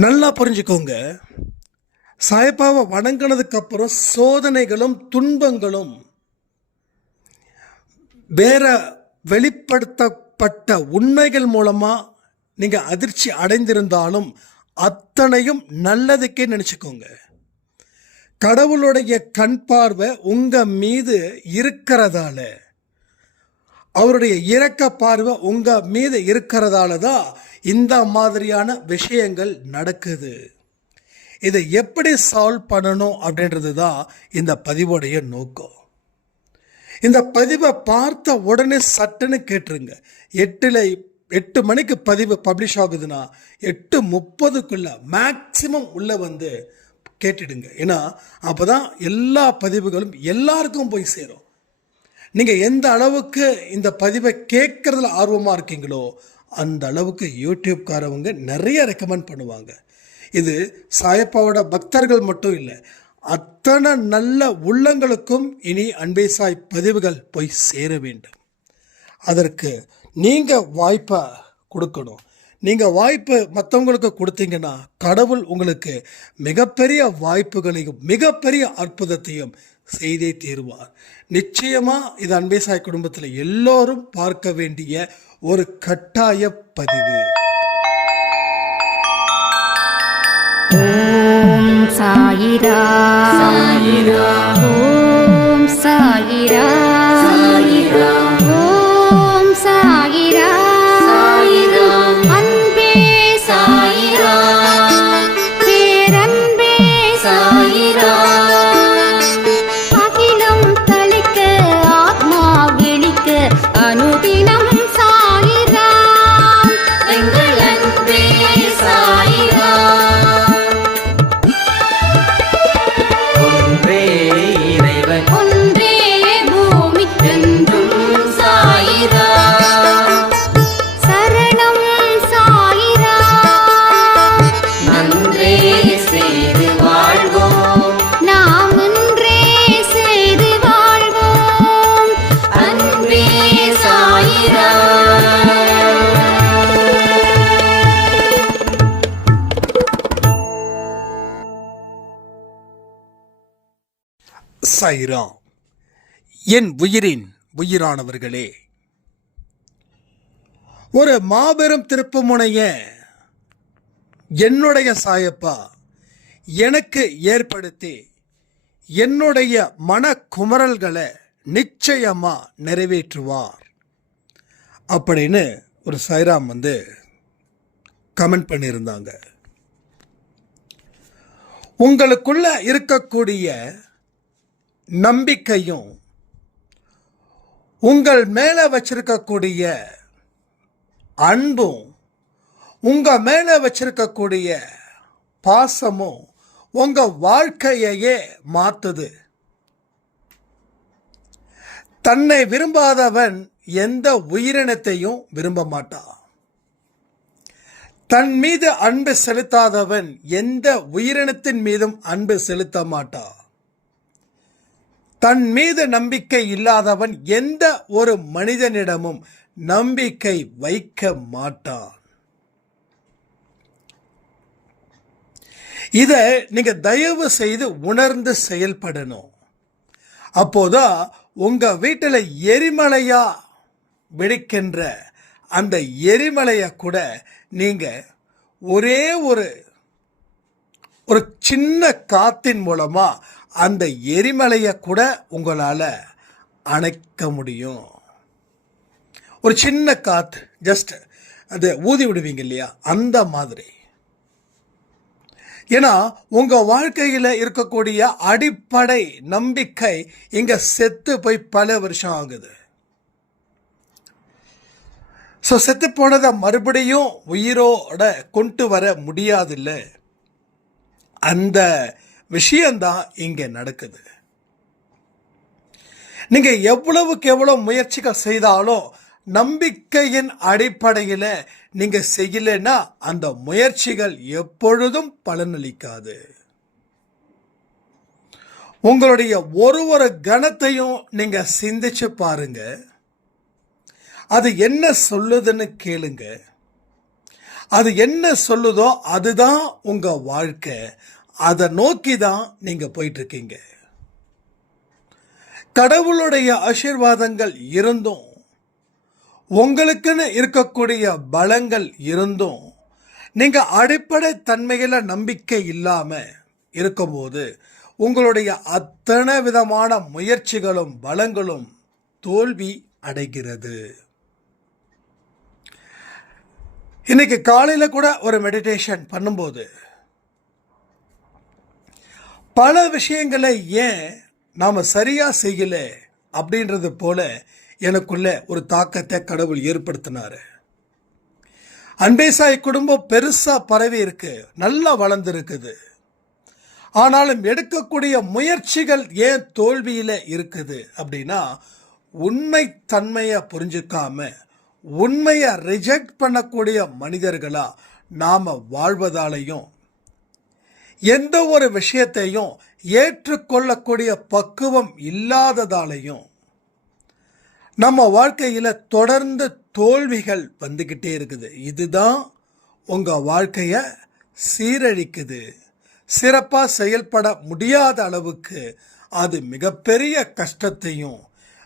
நல்லா புரிஞ்சுக்கோங்க. சாய்பாபா வணங்கினதுக்கு அப்புறம் சோதனைகளும் துன்பங்களும் வேற வெளிப்படுத்தப்பட்ட உண்மைகள் மூலமா நீங்க அதிர்ச்சி அடைந்திருந்தாலும் அத்தனையும் நல்லதுக்கே நினைச்சுக்கோங்க. கடவுளுடைய கண் பார்வை உங்க மீது இருக்கிறதால, அவருடைய இரக்க பார்வை உங்க மீது இருக்கிறதால தான் இந்த மாதிரியான விஷயங்கள் நடக்குது. இதை எப்படி சால்வ் பண்ணணும் அப்படின்றது தான் இந்த பதிவோடைய நோக்கம். இந்த பதிவை பார்த்த உடனே சட்டுன்னு கேட்டுருங்க. 8 மணிக்கு பதிவு பப்ளிஷ் ஆகுதுன்னா 8:30க்குள்ள மேக்சிமம் உள்ள வந்து கேட்டுடுங்க. ஏன்னா அப்போ தான் எல்லா பதிவுகளும் எல்லாருக்கும் போய் சேரும். நீங்கள் எந்த அளவுக்கு இந்த பதிவை கேட்குறதுல ஆர்வமாக இருக்கீங்களோ அந்த அளவுக்கு யூடியூப்காரவங்க நிறைய ரெக்கமெண்ட் பண்ணுவாங்க. இது சாயப்பாவோட பக்தர்கள் மட்டும் இல்லை, அத்தனை நல்ல உள்ளங்களுக்கும் இனி அன்பே சாய் பதிவுகள் போய் சேர வேண்டும். அதற்கு நீங்கள் வாய்ப்பை கொடுக்கணும். நீங்கள் வாய்ப்பு மற்றவங்களுக்கு கொடுத்தீங்கன்னா கடவுள் உங்களுக்கு மிகப்பெரிய வாய்ப்புகளையும் மிகப்பெரிய அற்புதத்தையும் செய்தே தீருவார். நிச்சயமாக இது அன்பே சாய் குடும்பத்தில் எல்லோரும் பார்க்க வேண்டிய ஒரு கட்டாய பதிவு. ஓம் சாயிரா சாயிரா, ஓம் சாயிரா சாயிரா, ஓம் சாயிரா சாயிரா, அன்பே சாயிரா, பேரன்பே சாயிரா, அகிலம் தளிக்க ஆத்மா விழிக்க அனுதினம் சாயிரா, எங்கள் அன்பே சாயிரா. ஒன்றே பூமிக்கென்றும் சாயிரா, சரணம் சாயிரா, நன்றே செய்து வாழ்வோம், நாம் ஒன்றே செய்து வாழ்வோம், அன்பே சாயிரா. சாய்ராம். என் உயிரின் உயிரானவர்களே, ஒரு மாபெரும் திருப்புமுனைய என்னுடைய சாயப்பா எனக்கு ஏற்படுத்தி என்னுடைய மனக்குமரல்களை நிச்சயமா நிறைவேற்றுவார் அப்படின்னு ஒரு சாய்ராம் வந்து கமெண்ட் பண்ணியிருந்தாங்க. உங்களுக்குள்ள இருக்கக்கூடிய நம்பிக்கையும் உங்கள் மேல வச்சிருக்கக்கூடிய அன்பும் உங்க மேல வச்சிருக்கக்கூடிய பாசமும் உங்க வாழ்க்கையையே மாத்துது. தன்னை விரும்பாதவன் எந்த உயிரினத்தையும் விரும்ப மாட்டான். தன் மீது அன்பு செலுத்தாதவன் எந்த உயிரினத்தின் மீதும் அன்பு செலுத்த மாட்டான். தன் மீது நம்பிக்கை இல்லாதவன் எந்த ஒரு மனிதனிடமும் நம்பிக்கை வைக்க மாட்டான். இதை நீங்க தயவு செய்து உணர்ந்து செயல்படணும். அப்போதான் உங்க வீட்டில் எரிமலையா வெடிக்கின்ற அந்த எரிமலையை கூட நீங்க ஒரே ஒரு சின்ன காத்தின் மூலமா அந்த எரிமலையை கூட உங்களால் அணைக்க முடியும். ஒரு சின்ன காற்று ஜஸ்ட் அது ஊதி விடுவீங்க இல்லையா, அந்த மாதிரி. ஏன்னா உங்க வாழ்க்கையில் இருக்கக்கூடிய அடிப்படை நம்பிக்கை இங்க செத்து போய் பல வருஷம் ஆகுது. ஸோ செத்து போனதை மறுபடியும் உயிரோட கொண்டு வர முடியாதில்ல. அந்த விஷயம்தான் இங்கே நடக்குது. நீங்க எவ்வளவுக்கு எவ்வளவு முயற்சிகள் செய்தாலும் நம்பிக்கையின் அடிப்படையில் நீங்க செய்யலைன்னா அந்த முயற்சிகள் எப்பொழுதும் பலனளிக்காது. உங்களுடைய ஒரு கணத்தையும் நீங்க சிந்திச்சு பாருங்க. அது என்ன சொல்லுதுன்னு கேளுங்க. அது என்ன சொல்லுதோ அதுதான் உங்க வாழ்க்கை. அதை நோக்கி தான் நீங்க போயிட்டு இருக்கீங்க. கடவுளுடைய ஆசீர்வாதங்கள் இருந்தும், உங்களுக்குன்னு இருக்கக்கூடிய பலங்கள் இருந்தும், நீங்க அடிப்படை தன்மையில நம்பிக்கை இல்லாம இருக்கும்போது உங்களுடைய அத்தனை விதமான முயற்சிகளும் பலங்களும் தோல்வி அடைகிறது. இன்னைக்கு காலையில கூட ஒரு மெடிடேஷன் பண்ணும்போது பல விஷயங்களை ஏன் நாம சரியா செய்யல அப்படின்றது போல எனக்குள்ள ஒரு தாக்கத்தை கடவுள் ஏற்படுத்தினாரு. அன்பேசாய் குடும்பம் பெருசா பரவி இருக்கு, நல்லா வளர்ந்துருக்குது. ஆனாலும் எடுக்கக்கூடிய முயற்சிகள் ஏன் தோல்வியில இருக்குது அப்படின்னா, உண்மை தன்மையை புரிஞ்சுக்காம உண்மையை ரிஜெக்ட் பண்ணக்கூடிய மனிதர்களா நாம வாழ்வதாலையும், எந்த ஒரு விஷயத்தையும் ஏற்றுக்கொள்ளக்கூடிய பக்குவம் இல்லாததாலையும் நம்ம வாழ்க்கையில தொடர்ந்து தோல்விகள் வந்துகிட்டே இருக்குது. இதுதான் உங்க வாழ்க்கைய சீரழிக்குது. சிறப்பா செயல்பட முடியாத அளவுக்கு அது மிகப்பெரிய கஷ்டத்தையும்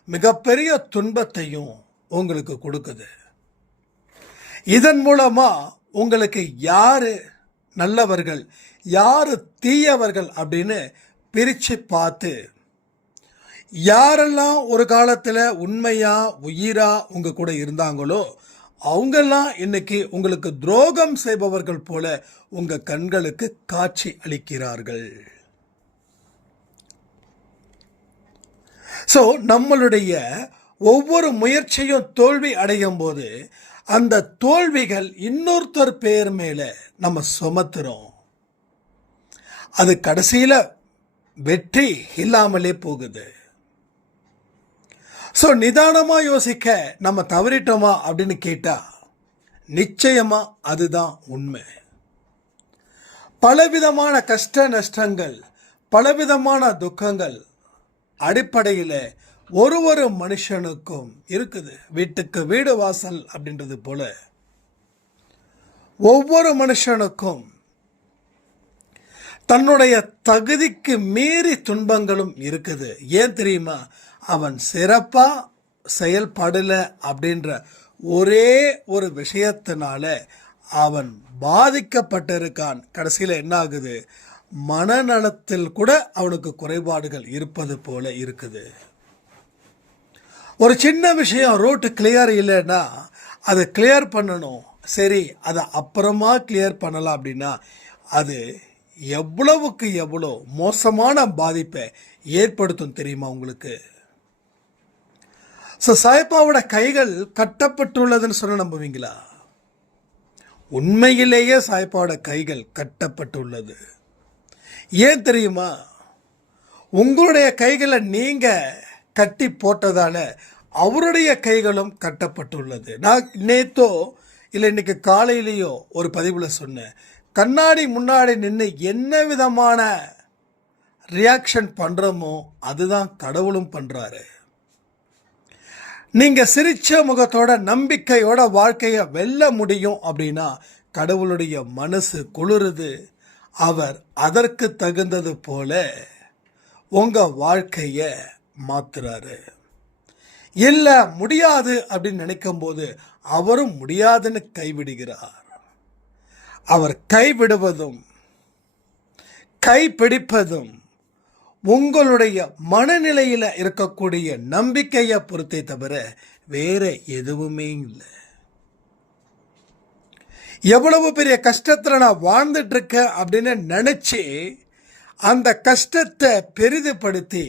மிகப்பெரிய துன்பத்தையும் உங்களுக்கு கொடுக்குது. இதன் மூலமா உங்களுக்கு யாரு நல்லவர்கள் யாரு தீயவர்கள் அப்படின்னு பிரிச்சு பார்த்து, யாரெல்லாம் ஒரு காலத்துல உண்மையா உயிரா உங்க கூட இருந்தாங்களோ அவங்கெல்லாம் இன்னைக்கு உங்களுக்கு துரோகம் செய்பவர்கள் போல உங்க கண்களுக்கு காட்சி அளிக்கிறார்கள். ஸோ நம்மளுடைய ஒவ்வொரு முயற்சியும் தோல்வி அடையும் போது அந்த தோல்விகள் இன்னொருத்தர் பேர் மேல நம்ம சுமத்துறோம். அது கடைசியில வெற்றி இல்லாமலே போகுது. ஸோ நிதானமா யோசிக்க நம்ம தவறிட்டோமா அப்படின்னு கேட்டா நிச்சயமா அதுதான் உண்மை. பலவிதமான கஷ்ட நஷ்டங்கள், பலவிதமான துக்கங்கள் அடிப்படையில் ஒரு மனுஷனுக்கும் இருக்குது. வீட்டுக்கு வீடு வாசல் அப்படின்றது போல ஒவ்வொரு மனுஷனுக்கும் தன்னுடைய தகுதிக்கு மீறி துன்பங்களும் இருக்குது. ஏன் தெரியுமா? அவன் சிறப்பா செயல்படல அப்படின்ற ஒரே ஒரு விஷயத்தினால அவன் பாதிக்கப்பட்டிருக்கான். கடைசியில் என்ன ஆகுது? மனநலத்தில் கூட அவனுக்கு குறைபாடுகள் இருப்பது போல இருக்குது. ஒரு சின்ன விஷயம் ரோட்டு கிளியர் இல்லைன்னா அதை கிளியர் பண்ணணும், சரி அதை அப்புறமா கிளியர் பண்ணலாம் அப்படின்னா அது எவ்வளவுக்கு எவ்வளோ மோசமான பாதிப்பை ஏற்படுத்தும் தெரியுமா உங்களுக்கு? ஸோ சாய்பாவோட கைகள் கட்டப்பட்டுள்ளதுன்னு சொன்ன நம்புவீங்களா? உண்மையிலேயே சாய்பாவோட கைகள் கட்டப்பட்டுள்ளது. ஏன் தெரியுமா? உங்களுடைய கைகளை நீங்க கட்டி போட்டதால அவருடைய கைகளும் கட்டப்பட்டுள்ளது. நான் நேத்தோ இல்லை இன்னைக்கு காலையிலேயோ ஒரு பதிவுல சொன்னேன், கண்ணாடி முன்னாடி நின்று என்ன விதமான ரியாக்ஷன் பண்றோமோ அதுதான் கடவுளும் பண்றாரு. நீங்க சிரிச்ச முகத்தோட நம்பிக்கையோட வாழ்க்கையை வெல்ல முடியும் அப்படின்னா கடவுளுடைய மனசு குளிருது. அவர் அதற்கு தகுந்தது போல உங்க வாழ்க்கைய மாத்துறாரு. இல்ல முடியாது அப்படின்னு நினைக்கும் போது அவரும் முடியாதுன்னு கைவிடுகிறார். அவர் கைவிடுவதும் கைப்பிடிப்பதும் உங்களுடைய மனநிலையில இருக்கக்கூடிய நம்பிக்கையை பொறுத்தே தவிர வேற எதுவுமே இல்லை. எவ்வளவு பெரிய கஷ்டத்துல நான் வாழ்ந்துட்டு இருக்கேன் அப்படின்னு நினைச்சு அந்த கஷ்டத்தை பெரிதுபடுத்தி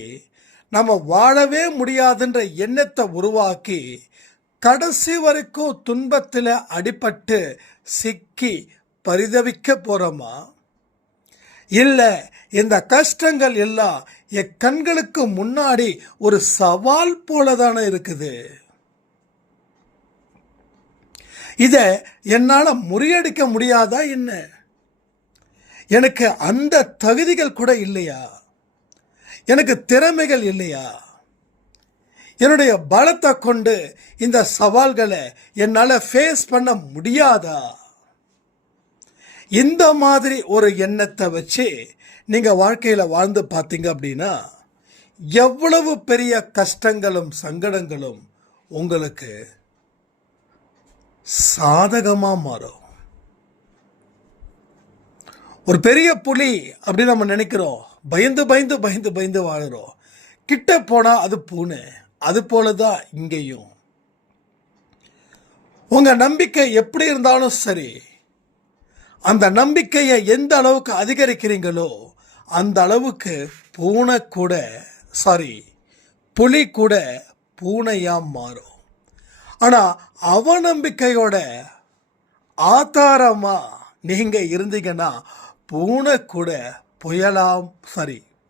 நம்ம வாழவே முடியாதுன்ற எண்ணத்தை உருவாக்கி கடைசி வரைக்கும் துன்பத்தில் அடிபட்டு சிக்கி பரிதவிக்க போறோமா? இல்லை இந்த கஷ்டங்கள் எல்லாம் என் கண்களுக்கு முன்னாடி ஒரு சவால் போலதானே இருக்குது. இதை என்னால் முறியடிக்க முடியாதா என்ன? எனக்கு அந்த தகுதிகள் கூட இல்லையா? எனக்கு திறமைகள் இல்லையா? என்னுடைய பலத்தை கொண்டு இந்த சவால்களை என்னால் ஃபேஸ் பண்ண முடியாதா? இந்த மாதிரி ஒரு எண்ணத்தை வச்சு நீங்கள் வாழ்க்கையில் வாழ்ந்து பார்த்தீங்க அப்படின்னா எவ்வளவு பெரிய கஷ்டங்களும் சங்கடங்களும் உங்களுக்கு சாதகமாக மாறும். ஒரு பெரிய புலி அப்படின்னு நம்ம நினைக்கிறோம், பயந்து பயந்து பயந்து பயந்து வாழுறோம். கிட்ட போனால் அது பூனை. அது போல தான் இங்கேயும் உங்கள் நம்பிக்கை எப்படி இருந்தாலும் சரி, அந்த நம்பிக்கையை எந்த அளவுக்கு அதிகரிக்கிறீங்களோ அந்த அளவுக்கு புலி கூட பூனையாக மாறும். ஆனால் அவநம்பிக்கையோட ஆதாரமாக நீங்கள் இருந்தீங்கன்னா பூனை கூட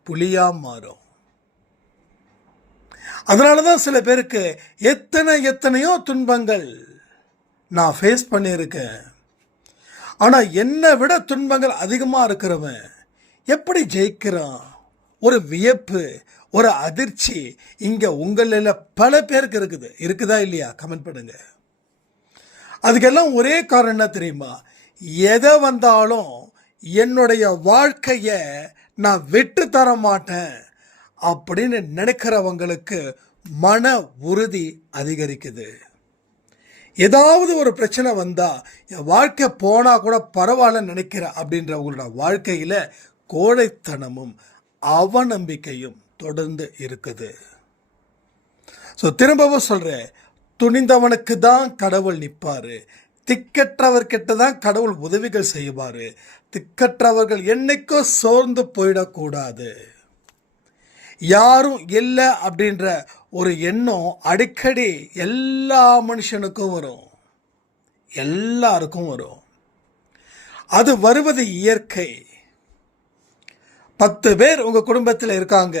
புலியாக மாறும். அதனால தான் சில பேருக்கு எத்தனையோ துன்பங்கள் நான் ஃபேஸ் பண்ணியிருக்கேன். ஆனால் என்னை விட துன்பங்கள் அதிகமாக இருக்கிறவன் எப்படி ஜெயிக்கிறான்? ஒரு வியப்பு, ஒரு அதிர்ச்சி இங்கே உங்களில் பல பேருக்கு இருக்குதா இல்லையா? கமெண்ட் பண்ணுங்க. அதுக்கெல்லாம் ஒரே காரணம் என்ன தெரியுமா? எதை வந்தாலும் என்னுடைய வாழ்க்கையை நான் விட்டு தர மாட்டேன் அப்படின்னு நினைக்கிறவங்களுக்கு மன உறுதி அதிகரிக்குது. ஏதாவது ஒரு பிரச்சனை வந்தால் என் வாழ்க்கை போனால் கூட பரவாயில்ல நினைக்கிற அப்படின்றவங்களோட வாழ்க்கையில் கோழைத்தனமும் அவநம்பிக்கையும் தொடர்ந்து இருக்குது. ஸோ திரும்பவும் சொல்கிறேன், துணிந்தவனுக்கு தான் கடவுள் நிற்பார். திக்கற்றவர்கிட்ட தான் கடவுள் உதவிகள் செய்வார். திக்கற்றவர்கள் என்னைக்கும் சோர்ந்து போயிடக்கூடாது. யாரும் இல்லை அப்படின்ற ஒரு எண்ணம் அடிக்கடி எல்லா மனுஷனுக்கும் வரும், எல்லாருக்கும் வரும். அது வருவது இயற்கை. 10 பேர் உங்கள் குடும்பத்தில் இருக்காங்க,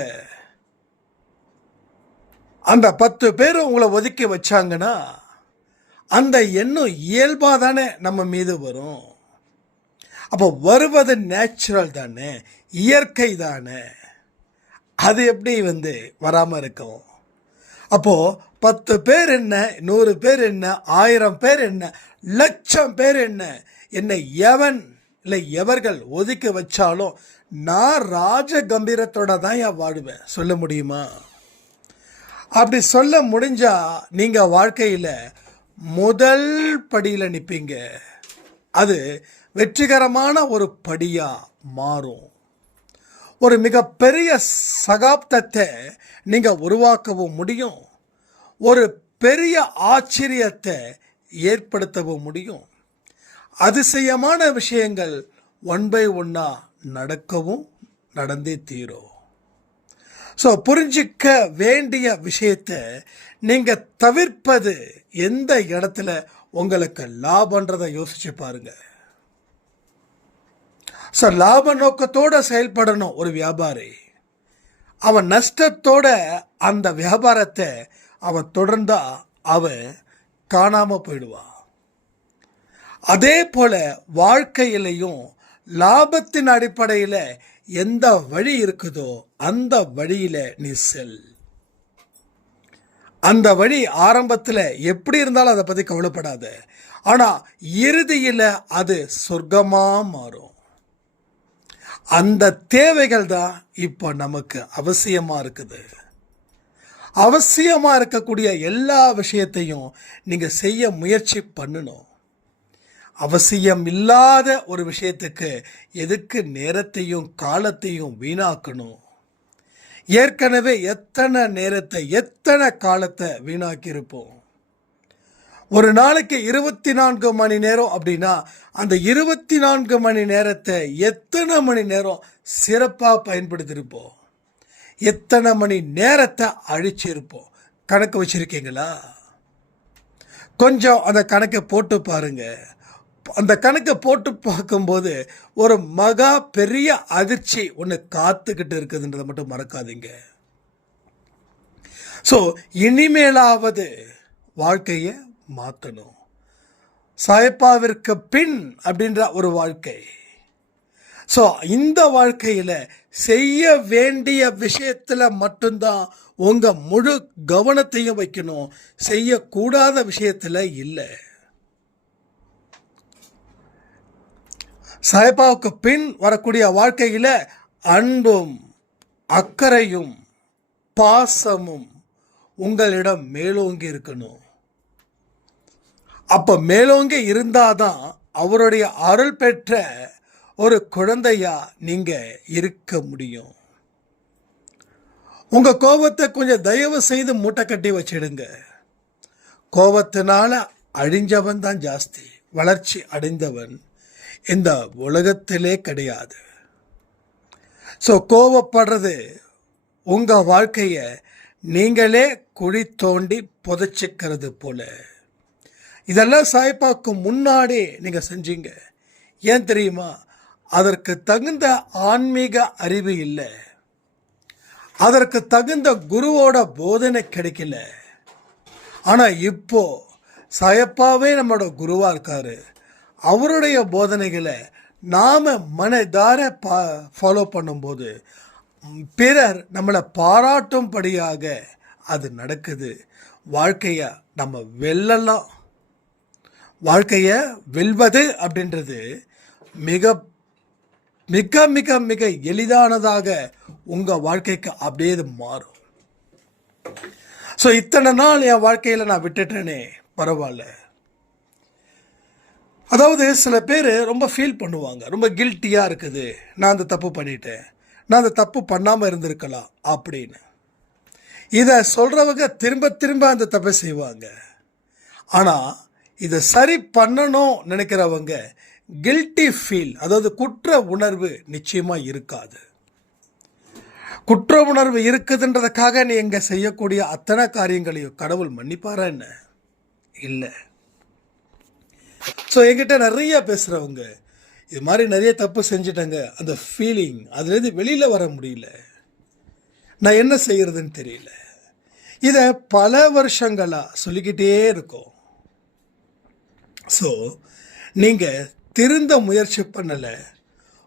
அந்த 10 பேர் உங்களை ஒதுக்கி வச்சாங்கன்னா அந்த எண்ணம் இயல்பாக தானே நம்ம மீது வரும். அப்போ வருவது நேச்சுரல் தானே, இயற்கை தானே. அது எப்படி வராமல் இருக்கும்? அப்போது 10 பேர் என்ன, 100 பேர் என்ன, 1000 பேர் என்ன, 1,00,000 பேர் என்ன, என்னை எவன் இல்லை எவர்கள் ஒதுக்கி வச்சாலும் நான் ராஜ கம்பீரத்தோட தான் வாடுவேன். சொல்ல முடியுமா? அப்படி சொல்ல முடிஞ்சா நீங்கள் வாழ்க்கையில் முதல் படியில் நிற்பீங்க. அது வெற்றிகரமான ஒரு படியாக மாறும். ஒரு மிகப்பெரிய சகாப்தத்தை நீங்கள் உருவாக்கவும் முடியும். ஒரு பெரிய ஆச்சரியத்தை ஏற்படுத்தவும் முடியும். அதிசயமான விஷயங்கள் 1 by 1 நடக்கவும் நடந்தே தீரும். ஸோ புரிஞ்சிக்க வேண்டிய விஷயத்தை நீங்கள் தவிர்ப்பது எந்த இடத்துல உங்களுக்கு லாபன்றதை யோசிச்சு பாருங்க. ஸோ லாப நோக்கத்தோடு செயல்படணும் ஒரு வியாபாரி. அவன் நஷ்டத்தோட அந்த வியாபாரத்தை அவன் தொடர்ந்தா அவன் காணாமல் போயிடுவான். அதே போல வாழ்க்கையிலையும் லாபத்தின் அடிப்படையில் எந்த வழி இருக்குதோ அந்த வழியில் நீ செல். அந்த வழி ஆரம்பத்தில் எப்படி இருந்தாலும் அதை பற்றி கவலைப்படாத. ஆனால் இறுதியில் அது சொர்க்கமாக மாறும். அந்த தேவைகள் தான் இப்போ நமக்கு அவசியமாக இருக்குது. அவசியமாக இருக்கக்கூடிய எல்லா விஷயத்தையும் நீங்கள் செய்ய முயற்சி பண்ணணும். அவசியம் இல்லாத ஒரு விஷயத்துக்கு எதுக்கு நேரத்தையும் காலத்தையும் வீணாக்கணும்? ஏற்கனவே எத்தனை நேரத்தை எத்தனை காலத்தை வீணாக்கியிருப்போம். ஒரு நாளைக்கு 24 மணி நேரம் அப்படின்னா அந்த 24 மணி நேரத்தை எத்தனை மணி நேரம் சிறப்பாக பயன்படுத்தியிருப்போம், எத்தனை மணி நேரத்தை அழிச்சிருப்போம். கணக்கு வச்சுருக்கீங்களா? கொஞ்சம் அந்த கணக்கை போட்டு பாருங்க. அந்த கணக்கை போட்டு பார்க்கும்போது ஒரு மகா பெரிய அதிர்ச்சி ஒன்று காத்துக்கிட்டு இருக்குதுன்றதை மட்டும் மறக்காதீங்க. ஸோ இனிமேலாவது வாழ்க்கையை மாற்றணும். சாயப்பாவிற்கு பின் அப்படின்ற ஒரு வாழ்க்கை. ஸோ இந்த வாழ்க்கையில் செய்ய வேண்டிய விஷயத்தில் மட்டும்தான் உங்கள் முழு கவனத்தையும் வைக்கணும், செய்யக்கூடாத விஷயத்தில் இல்லை. சாய்பாவுக்கு பின் வரக்கூடிய வாழ்க்கையில் அன்பும் அக்கறையும் பாசமும் உங்களிடம் மேலோங்கி இருக்கணும். அப்போ மேலோங்கி இருந்தாதான் அவருடைய அருள் பெற்ற ஒரு குழந்தையா நீங்கள் இருக்க முடியும். உங்கள் கோபத்தை கொஞ்சம் தயவு செய்து மூட்டை கட்டி வச்சிடுங்க. கோபத்தினால அழிஞ்சவன் தான் ஜாஸ்தி, வளர்ச்சி அடைந்தவன் இந்த உலகத்திலே கிடையாது. ஸோ கோபப்படுறது உங்கள் வாழ்க்கையை நீங்களே குழி தோண்டி புதைச்சிக்கிறது போல. இதெல்லாம் சாய்பாக்கு முன்னாடி நீங்கள் செஞ்சீங்க. ஏன் தெரியுமா? அதற்கு தகுந்த ஆன்மீக அறிவு இல்லை, அதற்கு தகுந்த குருவோட போதனை கிடைக்கல. ஆனால் இப்போ சாயப்பாவே நம்மளோட குருவாக இருக்காரு. அவருடைய போதனைகளை நாம் மனதார ஃபாலோ பண்ணும்போது பிறர் நம்மளை பாராட்டும்படியாக அது நடக்குது. வாழ்க்கையை நம்ம வெல்லலாம். வாழ்க்கையை வெல்வது அப்படின்றது மிக மிக மிக மிக எளிதானதாக உங்கள் வாழ்க்கைக்கு அப்படியே இது மாறும். ஸோ இத்தனை நாள் என் வாழ்க்கையில் நான் விட்டுட்டேனே, பரவாயில்ல. அதாவது சில பேர் ரொம்ப ஃபீல் பண்ணுவாங்க, ரொம்ப கில்ட்டியாக இருக்குது, நான் அந்த தப்பு பண்ணிட்டேன், நான் அந்த தப்பு பண்ணாமல் இருந்திருக்கலாம் அப்படின்னு. இதை சொல்கிறவங்க திரும்ப திரும்ப அந்த தப்பை செய்வாங்க. ஆனால் இதை சரி பண்ணணும் நினைக்கிறவங்க கில்ட்டி ஃபீல், அதாவது குற்ற உணர்வு நிச்சயமாக இருக்காது. குற்ற உணர்வு இருக்குதுன்றதுக்காக நீ எங்கே செய்யக்கூடிய அத்தனை காரியங்களையும் கடவுள் மன்னிப்பாரா என்ன? இல்லை. ஸோ என்கிட்ட நிறைய பேசுகிறவங்க இது மாதிரி நிறைய தப்பு செஞ்சிட்டாங்க, அந்த ஃபீலிங் அதுலேருந்து வெளியில் வர முடியல, நான் என்ன செய்கிறதுன்னு தெரியல. இதை பல வருஷங்களாக சொல்லிக்கிட்டே இருக்கோம். ஸோ நீங்கள் திருந்த முயற்சி பண்ணலை.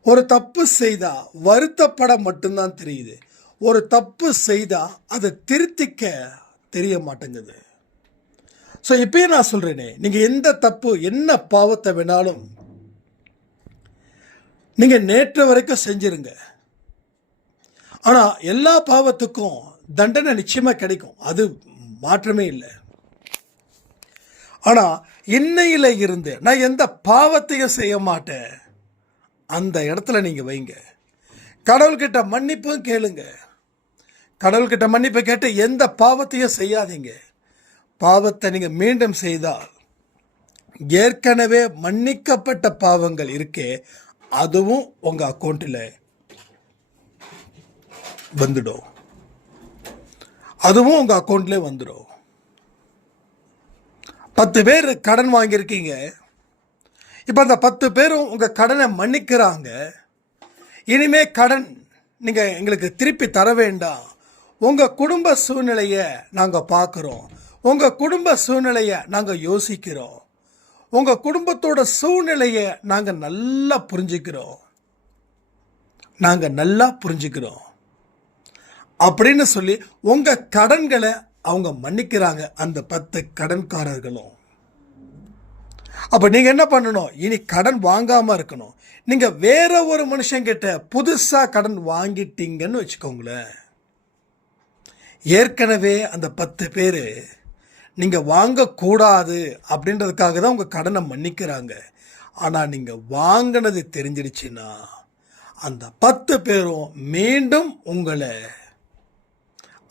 ஒரு தப்பு செய்தால் வருத்தப்பட மட்டும்தான் தெரியுது, ஒரு தப்பு செய்தால் அதை திருத்திக்க தெரிய மாட்டேங்குது. ஸோ இப்பயே நான் சொல்கிறேனே, நீங்கள் எந்த தப்பு என்ன பாவத்தை வேணாலும் நீங்கள் நேற்று வரைக்கும் செஞ்சிருங்க. ஆனால் எல்லா பாவத்துக்கும் தண்டனை நிச்சயமாக கிடைக்கும், அது மாற்றமே இல்லை. ஆனால் இன்னையில் இருந்து நான் எந்த பாவத்தையும் செய்ய மாட்டேன், அந்த இடத்துல நீங்கள் வைங்க. கடவுள்கிட்ட மன்னிப்பும் கேளுங்க. கடவுள்கிட்ட மன்னிப்பு கேட்டு எந்த பாவத்தையும் செய்யாதீங்க. பாவத்தை நீங்கள் மீண்டும் செய்தால் ஏற்கனவே மன்னிக்கப்பட்ட பாவங்கள் இருக்கே, அதுவும் உங்கள் அக்கௌண்ட்டில் வந்துடும், அதுவும் உங்கள் அக்கௌண்ட்லேயே வந்துடும். 10 பேர் கடன் வாங்கியிருக்கீங்க, இப்போ அந்த 10 பேரும் உங்கள் கடனை மன்னிக்கிறாங்க. இனிமே கடன் நீங்கள் எங்களுக்கு திருப்பி தர வேண்டாம், உங்கள் குடும்ப சூழ்நிலையை நாங்கள் பார்க்குறோம், உங்கள் குடும்ப சூழ்நிலையை நாங்கள் யோசிக்கிறோம், உங்கள் குடும்பத்தோட சூழ்நிலையை நாங்கள் நல்லா புரிஞ்சுக்கிறோம் அப்படின்னு சொல்லி உங்கள் கடன்களை அவங்க மன்னிக்கிறாங்க, அந்த 10 கடன்காரர்களும். அப்போ நீங்கள் என்ன பண்ணணும்? இனி கடன் வாங்காமல் இருக்கணும். நீங்கள் வேற ஒரு மனுஷங்கிட்ட புதுசாக கடன் வாங்கிட்டீங்கன்னு வச்சுக்கோங்களேன், ஏற்கனவே அந்த 10 பேர் நீங்கள் வாங்கக்கூடாது அப்படின்றதுக்காக தான் உங்கள் கடனை மன்னிக்கிறாங்க. ஆனால் நீங்கள் வாங்கினது தெரிஞ்சிடுச்சுன்னா அந்த 10 பேரும் மீண்டும் உங்களை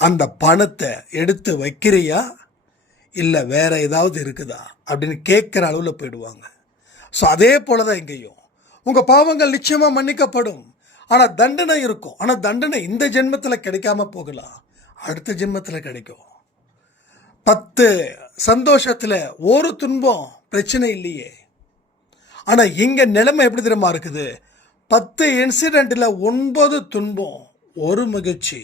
அந்த பணத்தை எடுத்து வைக்கிறியா இல்லை வேற ஏதாவது இருக்குதா அப்படின்னு கேட்குற அளவில் போயிடுவாங்க. ஸோ அதே போல தான் இங்கேயும் உங்கள் பாவங்கள் நிச்சயமாக மன்னிக்கப்படும், ஆனால் தண்டனை இருக்கும். ஆனால் தண்டனை இந்த ஜென்மத்தில் கிடைக்காம போகலாம், அடுத்த ஜென்மத்தில் கிடைக்கும். 10 சந்தோஷத்தில் ஒரு துன்பம் பிரச்சனை இல்லையே. ஆனால் இங்கே நிலைமை எப்படி தெரியுமா இருக்குது? 10 இன்சிடெண்ட்டில் 9 துன்பம், ஒரு மகிழ்ச்சி.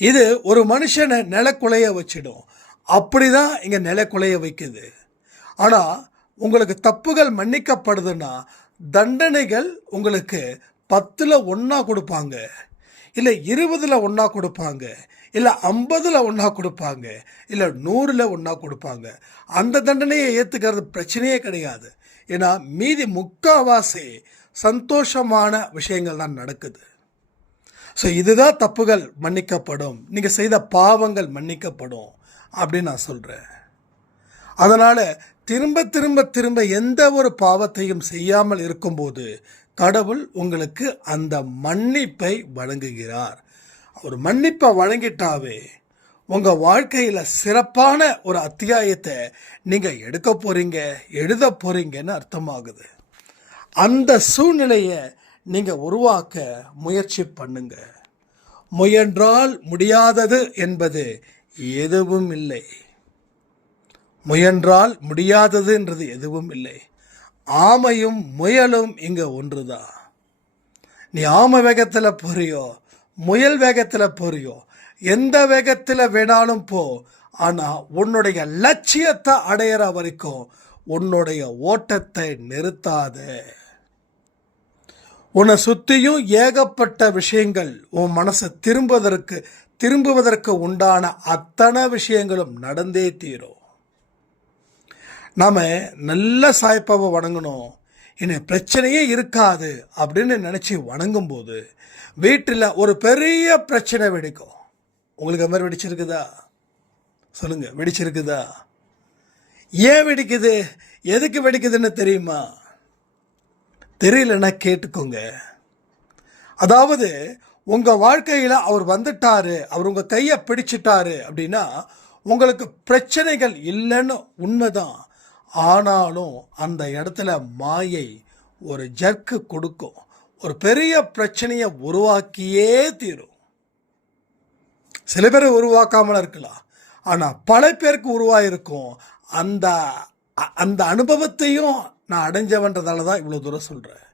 இது ஒரு மனுஷனை நிலக்குலைய வச்சிடும், அப்படி தான் இங்கே நிலக்குலைய வைக்குது. ஆனால் உங்களுக்கு தப்புகள் மன்னிக்கப்படுதுன்னா தண்டனைகள் உங்களுக்கு 10ல் 1 கொடுப்பாங்க, இல்லை 20ல் 1 கொடுப்பாங்க, இல்லை 50ல் 1 கொடுப்பாங்க, இல்லை 100ல் 1 கொடுப்பாங்க. அந்த தண்டனையை ஏற்றுக்கிறது பிரச்சனையே கிடையாது. ஏன்னா மீதி முக்காவாசி சந்தோஷமான விஷயங்கள் தான் நடக்குது. ஸோ இதுதான் தப்புகள் மன்னிக்கப்படும், நீங்கள் செய்த பாவங்கள் மன்னிக்கப்படும் அப்படின்னு நான் சொல்கிறேன். அதனால் திரும்ப திரும்ப திரும்ப எந்த ஒரு பாவத்தையும் செய்யாமல் இருக்கும்போது கடவுள் உங்களுக்கு அந்த மன்னிப்பை வழங்குகிறார். ஒரு மன்னிப்பை வழங்கிட்டாவே உங்கள் வாழ்க்கையில் சிறப்பான ஒரு அத்தியாயத்தை நீங்கள் எடுக்க போகிறீங்க, எழுத போகிறீங்கன்னு அர்த்தமாகுது. அந்த சூழ்நிலையை நீங்கள் உருவாக்க முயற்சி பண்ணுங்க. முயன்றால் முடியாதது என்பது எதுவும் இல்லை. முயன்றால் முடியாததுன்றது எதுவும் இல்லை. ஆமையும் முயலும் இங்கே ஒன்று தான். நீ ஆமை வேகத்தில் போறியோ முயல் வேகத்தில் போறியோ எந்த வேகத்தில் வேணாலும் போ, ஆனால் உன்னுடைய லட்சியத்தை அடையிற வரைக்கும் உன்னுடைய ஓட்டத்தை நிறுத்தாத. உன்னை சுற்றியும் ஏகப்பட்ட விஷயங்கள் உன் மனசை திரும்புவதற்கு உண்டான அத்தனை விஷயங்களும் நடந்தே தீரும். நாம் நல்ல சாய்ப்பாவை வணங்கணும், இனி பிரச்சனையே இருக்காது அப்படின்னு நினச்சி வணங்கும்போது வீட்டில் ஒரு பெரிய பிரச்சனை வெடிக்கும். உங்களுக்கு அது மாதிரி வெடிச்சிருக்குதா? சொல்லுங்கள், வெடிச்சிருக்குதா? ஏன் வெடிக்குது, எதுக்கு வெடிக்குதுன்னு தெரியுமா? தெரியலன்னா கேட்டுக்கோங்க. அதாவது உங்கள் வாழ்க்கையில் அவர் வந்துட்டாரு, அவர் உங்கள் கையை பிடிச்சிட்டாரு அப்படின்னா உங்களுக்கு பிரச்சனைகள் இல்லைன்னு உண்மைதான். ஆனாலும் அந்த இடத்துல மாயை ஒரு ஜர்க்கு கொடுக்கும், ஒரு பெரிய பிரச்சனையை உருவாக்கியே தீரும். சில பேர் உருவாக்காமல் இருக்கலாம், ஆனால் பல பேருக்கு உருவாயிருக்கும். அந்த அந்த அனுபவத்தையும் நான் அடைஞ்சவன்றதால தான் இவ்வளோ தூரம் சொல்கிறேன்.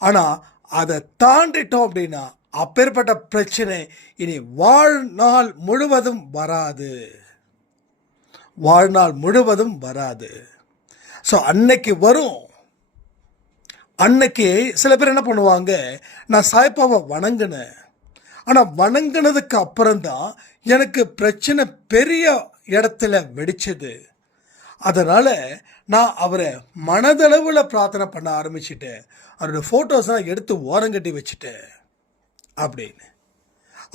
ஆனால் அதை தாண்டிட்டோம் அப்படின்னா அப்பேற்பட்ட பிரச்சனை இனி வாழ்நாள் முழுவதும் வராது, வாழ்நாள் முழுவதும் வராது. ஸோ அன்னைக்கு வரும். அன்னைக்கு சில பேர் என்ன பண்ணுவாங்க, நான் சாய்பாவை வணங்கினேன், ஆனால் வணங்கினதுக்கு அப்புறம்தான் எனக்கு பிரச்சனை பெரிய இடத்துல வெடிச்சது, அதனால் நான் அவரை மனதளவில் பிரார்த்தனை பண்ண ஆரம்பிச்சிட்டேன், அவரோட ஃபோட்டோஸ்லாம் எடுத்து ஓரங்கட்டி வச்சுட்டேன் அப்படின்னு.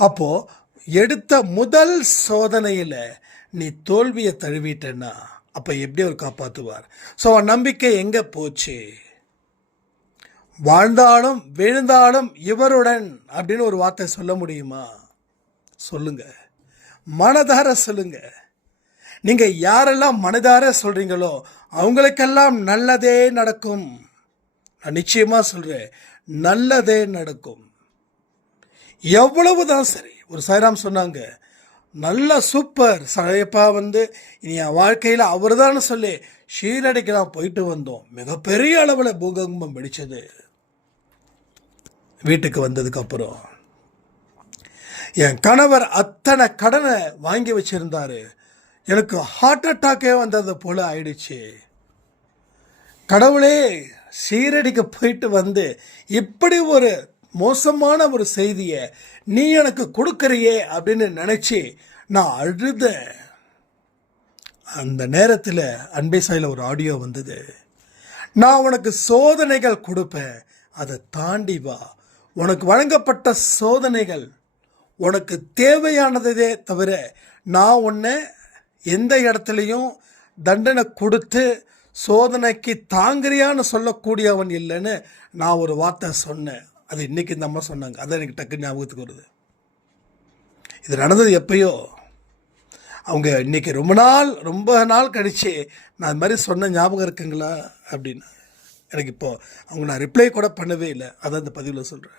அப்போது எடுத்த முதல் சோதனையில் நீ தோல்வியை தழுவிட்டேன்னா அப்போ எப்படி அவர் காப்பாற்றுவார்? ஸோ நம்பிக்கை எங்கே போச்சு? வாழ்ந்தாலும் விழுந்தாலும் இவருடன் அப்படின்னு ஒரு வார்த்தை சொல்ல முடியுமா? சொல்லுங்க, மனதார சொல்லுங்க. நீங்கள் யாரெல்லாம் மனதார சொல்கிறீங்களோ அவங்களுக்கெல்லாம் நல்லதே நடக்கும். நான் நிச்சயமாக சொல்கிறேன், நல்லதே நடக்கும். எவ்வளவுதான் சரி. ஒரு சாய்ராம் சொன்னாங்க, நல்ல சூப்பர் சாயப்பா இனி என் வாழ்க்கையில் அவர் தான் சொல்லி ஷீரடிக்கெல்லாம் போயிட்டு வந்தோம். மிகப்பெரிய அளவில் பூகம்பம் வெடிச்சது. வீட்டுக்கு வந்ததுக்கப்புறம் என் கணவர் அத்தனை கடனை வாங்கி வச்சிருந்தாரு, எனக்கு ஹார்ட் அட்டாக்கே வந்தது போல் ஆயிடுச்சு. கடவுளே, ஷீரடிக்கு போயிட்டு இப்படி ஒரு மோசமான ஒரு செய்தியை நீ எனக்கு கொடுக்கறியே அப்படின்னு நினச்சி நான் அழுதேன். அந்த நேரத்தில் அன்பே சாயில் ஒரு ஆடியோ வந்தது, நான் உனக்கு சோதனைகள் கொடுப்பேன், அதை தாண்டி வா. உனக்கு வழங்கப்பட்ட சோதனைகள் உனக்கு தேவையானதே தவிர நான் உன்னை எந்த இடத்துலையும் தண்டனை கொடுத்து சோதனைக்கு தாங்கிறியான்னு சொல்லக்கூடியவன் இல்லைன்னு நான் ஒரு வார்த்தை சொன்னேன். அது இன்றைக்கி இந்த அம்மா சொன்னாங்க, அதை எனக்கு டக்குன்னு ஞாபகத்துக்கு வருது. இது நடந்தது எப்பயோ, அவங்க இன்றைக்கி ரொம்ப நாள் கழித்து நான் அது மாதிரி சொன்ன ஞாபகம் இருக்குங்களா அப்படின்னு. எனக்கு இப்போது அவங்க நான் ரிப்ளை கூட பண்ணவே இல்லை, அதை அந்த பதிவில் சொல்கிறேன்.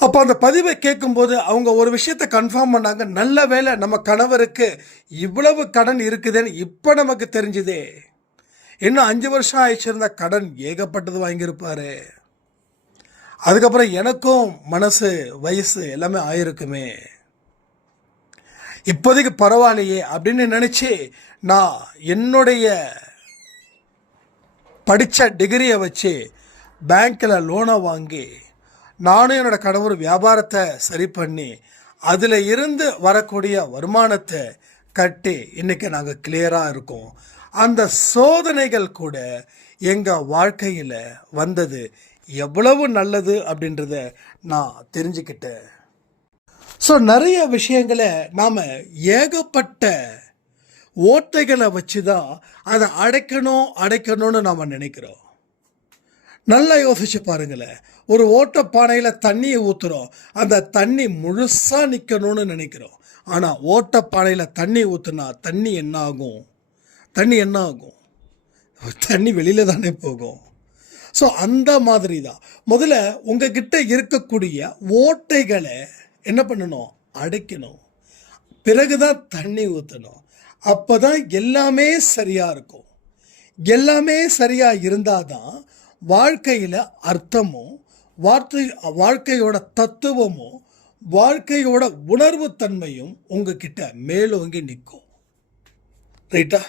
அப்போ அந்த பதிவை கேட்கும்போது அவங்க ஒரு விஷயத்தை கன்ஃபார்ம் பண்ணாங்க, நல்ல வேளை நம்ம கணவருக்கு இவ்வளவு கடன் இருக்குதுன்னு இப்போ நமக்கு தெரிஞ்சுதே. இன்னும் 5 வருஷம் ஆயிடுச்சிருந்த கடன் ஏகப்பட்டது வாங்கியிருப்பாரு. அதுக்கப்புறம் எனக்கும் மனசு வயசு எல்லாமே ஆயிருக்குமே, இப்போதைக்கு பரவாயில்லையே அப்படின்னு நினச்சி நான் என்னுடைய படித்த டிகிரியை வச்சு பேங்க்கில் லோனை வாங்கி நானும் என்னோடய கணவர் வியாபாரத்தை சரி பண்ணி அதில் இருந்து வரக்கூடிய வருமானத்தை கட்டி இன்றைக்கி நாங்கள் கிளியராக இருக்கோம். அந்த சோதனைகள் கூட எங்கள் வாழ்க்கையில் வந்தது எவ்வளவு நல்லது அப்படின்றத நான் தெரிஞ்சுக்கிட்டேன். ஸோ நிறைய விஷயங்களை நாம் ஏகப்பட்ட ஓட்டைகளை வச்சு தான் அதை அடைக்கணும்னு நாம் நினைக்கிறோம். நல்லா யோசிச்சு பாருங்களேன். ஒரு ஓட்டப்பானையில் தண்ணியை ஊற்றுறோம், அந்த தண்ணி முழுசாக நிற்கணும்னு நினைக்கிறோம். ஆனால் ஓட்டப்பானையில் தண்ணி ஊற்றுனா தண்ணி என்ன ஆகும்? தண்ணி வெளியில் தானே போகும். ஸோ அந்த மாதிரி தான் முதல்ல உங்ககிட்ட இருக்கக்கூடிய ஓட்டைகளை என்ன பண்ணணும்? அடைக்கணும். பிறகுதான் தண்ணி ஊற்றணும். அப்போ தான் எல்லாமே சரியாக இருக்கும். எல்லாமே சரியாக இருந்தால் தான் வாழ்க்கையில் அர்த்தமும் வாழ்க்கையோட தத்துவமும் வாழ்க்கையோட உணர்வு தன்மையும் உங்ககிட்ட மேலோங்கி நிற்கும். ரைட்டா?